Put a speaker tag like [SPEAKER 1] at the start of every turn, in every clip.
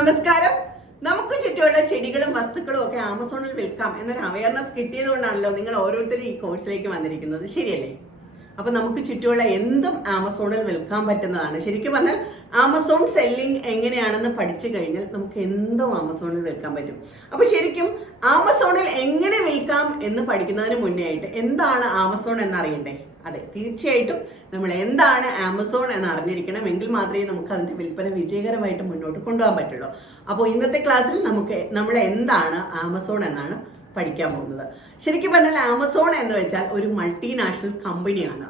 [SPEAKER 1] നമസ്കാരം. നമുക്ക് ചുറ്റുമുള്ള ചെടികളും വസ്തുക്കളും ഒക്കെ ആമസോണിൽ വിൽക്കാം എന്നൊരു അവയർനെസ് കിട്ടിയത് കൊണ്ടാണല്ലോ നിങ്ങൾ ഓരോരുത്തരും ഈ കോഴ്സിലേക്ക് വന്നിരിക്കുന്നത്. ശരിയല്ലേ? അപ്പൊ നമുക്ക് ചുറ്റുമുള്ള എന്തും ആമസോണിൽ വിൽക്കാൻ പറ്റുന്നതാണ്. ശരിക്കും പറഞ്ഞാൽ ആമസോൺ സെല്ലിംഗ് എങ്ങനെയാണെന്ന് പഠിച്ചു കഴിഞ്ഞാൽ നമുക്ക് എന്തും ആമസോണിൽ വിൽക്കാൻ പറ്റും. അപ്പൊ ശരിക്കും ആമസോണിൽ എങ്ങനെ വിൽക്കാം എന്ന് പഠിക്കുന്നതിന് മുന്നേ ആയിട്ട് എന്താണ് ആമസോൺ എന്നറിയണ്ടേ? അതെ തീർച്ചയായിട്ടും നമ്മൾ എന്താണ് ആമസോൺ എന്ന് അറിഞ്ഞിരിക്കണം എങ്കിൽ മാത്രമേ നമുക്ക് അതിന്റെ വിൽപ്പന വിജയകരമായിട്ട് മുന്നോട്ട് കൊണ്ടുപോകാൻ പറ്റുള്ളൂ. അപ്പോൾ ഇന്നത്തെ ക്ലാസ്സിൽ നമുക്ക് നമ്മൾ എന്താണ് ആമസോൺ എന്നാണ് പഠിക്കാൻ പോകുന്നത്. ശരിക്കും പറഞ്ഞാൽ ആമസോൺ എന്ന് വെച്ചാൽ ഒരു മൾട്ടിനാഷണൽ കമ്പനിയാണ്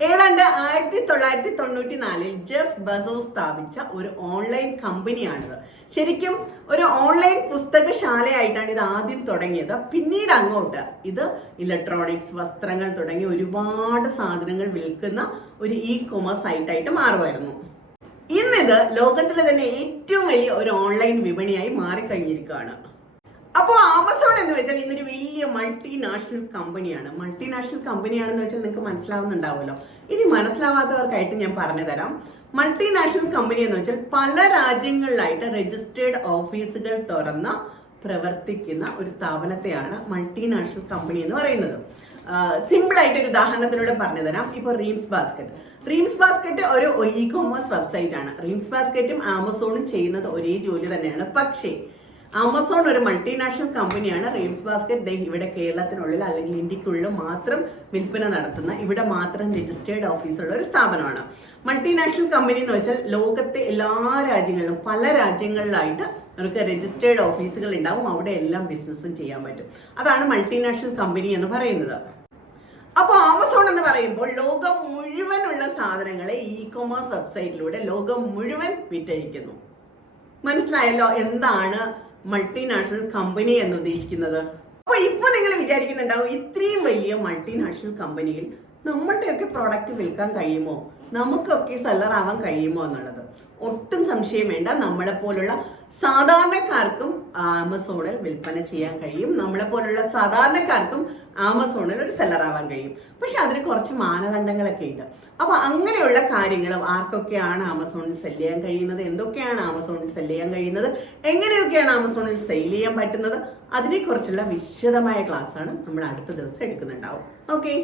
[SPEAKER 1] ഏതാണ്ട് ആയിരത്തി തൊള്ളായിരത്തി തൊണ്ണൂറ്റി നാലിൽ ജെഫ് ബസോ സ്ഥാപിച്ച ഒരു ഓൺലൈൻ കമ്പനിയാണിത്. ശരിക്കും ഒരു ഓൺലൈൻ പുസ്തകശാലയായിട്ടാണ് ഇത് ആദ്യം തുടങ്ങിയത്. പിന്നീട് അങ്ങോട്ട് ഇത് ഇലക്ട്രോണിക്സ് വസ്ത്രങ്ങൾ തുടങ്ങി ഒരുപാട് സാധനങ്ങൾ വിൽക്കുന്ന ഒരു ഇ കൊമേഴ്സ് സൈറ്റായിട്ട് മാറുമായിരുന്നു. ഇന്നിത് ലോകത്തിലെ തന്നെ ഏറ്റവും വലിയ ഒരു ഓൺലൈൻ വിപണിയായി മാറിക്കഴിഞ്ഞിരിക്കുകയാണ്. അപ്പോൾ ആമസോൺ എന്ന് വെച്ചാൽ ഇന്നൊരു വലിയ മൾട്ടിനാഷണൽ കമ്പനിയാണ് മൾട്ടിനാഷണൽ കമ്പനിയാണെന്ന് വെച്ചാൽ നിങ്ങൾക്ക് മനസ്സിലാവുന്നുണ്ടാവുമല്ലോ. ഇനി മനസ്സിലാവാത്തവർക്കായിട്ട് ഞാൻ പറഞ്ഞു തരാം മൾട്ടിനാഷണൽ കമ്പനി എന്ന് വെച്ചാൽ പല രാജ്യങ്ങളിലായിട്ട് രജിസ്റ്റേർഡ് ഓഫീസുകൾ തുറന്ന പ്രവർത്തിക്കുന്ന ഒരു സ്ഥാപനത്തെയാണ് മൾട്ടിനാഷണൽ കമ്പനി എന്ന് പറയുന്നത്. സിമ്പിൾ ആയിട്ട് ഒരു ഉദാഹരണത്തിലൂടെ പറഞ്ഞു തരാം ഇപ്പോൾ റീംസ് ബാസ്ക്കറ്റ് റീംസ് ബാസ്ക്കറ്റ് ഒരു ഇ കോമേഴ്സ് വെബ്സൈറ്റ് ആണ്. റീംസ് ബാസ്ക്കറ്റും ആമസോണും ചെയ്യുന്നത് ഒരേ ജോലി തന്നെയാണ്. പക്ഷേ ആമസോൺ ഒരു മൾട്ടിനാഷണൽ കമ്പനിയാണ് റെയിംസ് ബാസ്ക്കറ്റ് ദേ ഇവിടെ കേരളത്തിനുള്ളിൽ അല്ലെങ്കിൽ ഇന്ത്യക്കുള്ളിൽ മാത്രം വിൽപ്പന നടത്തുന്ന ഇവിടെ മാത്രം രജിസ്റ്റേർഡ് ഓഫീസുള്ള ഒരു സ്ഥാപനമാണ്. മൾട്ടിനാഷണൽ കമ്പനി എന്ന് വെച്ചാൽ ലോകത്തെ എല്ലാ രാജ്യങ്ങളിലും പല രാജ്യങ്ങളിലായിട്ട് അവർക്ക് രജിസ്റ്റേർഡ് ഓഫീസുകൾ ഉണ്ടാവും. അവിടെ എല്ലാം ബിസിനസ്സും ചെയ്യാൻ പറ്റും. അതാണ് മൾട്ടിനാഷണൽ കമ്പനി എന്ന് പറയുന്നത്. അപ്പോൾ ആമസോൺ എന്ന് പറയുമ്പോൾ ലോകം മുഴുവനുള്ള സാധനങ്ങളെ ഇ കൊമേഴ്സ് വെബ്സൈറ്റിലൂടെ ലോകം മുഴുവൻ വിറ്റഴിക്കുന്നു. മനസ്സിലായല്ലോ? എന്താണ് മൾട്ടിനാഷണൽ കമ്പനി എന്ന് ഉദ്ദേശിക്കുന്നത്. അപ്പോൾ ഇപ്പോൾ നിങ്ങൾ വിചാരിക്കുന്നുണ്ടാവും ഇത്രയും വലിയ മൾട്ടിനാഷണൽ കമ്പനിയിൽ നമ്മളുടെയൊക്കെ പ്രോഡക്റ്റ് വിൽക്കാൻ കഴിയുമോ? നമുക്കൊക്കെ സെല്ലർ ആവാൻ കഴിയുമോ എന്നുള്ളത്. ഒട്ടും സംശയം വേണ്ട. നമ്മളെ പോലുള്ള സാധാരണക്കാർക്കും ആമസോണിൽ വിൽപ്പന ചെയ്യാൻ കഴിയും. നമ്മളെ പോലുള്ള സാധാരണക്കാർക്കും ആമസോണിൽ ഒരു സെല്ലർ ആവാൻ കഴിയും. പക്ഷെ അതിന് കുറച്ച് മാനദണ്ഡങ്ങളൊക്കെ ഉണ്ട്. അപ്പൊ അങ്ങനെയുള്ള കാര്യങ്ങളും ആർക്കൊക്കെയാണ് ആമസോണിൽ സെൽ ചെയ്യാൻ കഴിയുന്നത്? എന്തൊക്കെയാണ് ആമസോണിൽ സെൽ ചെയ്യാൻ കഴിയുന്നത്? എങ്ങനെയൊക്കെയാണ് ആമസോണിൽ സെയിൽ ചെയ്യാൻ പറ്റുന്നത്? അതിനെക്കുറിച്ചുള്ള വിശദമായ ക്ലാസ്സാണ് നമ്മൾ അടുത്ത ദിവസം എടുക്കുന്നുണ്ടാവും. ഓക്കെ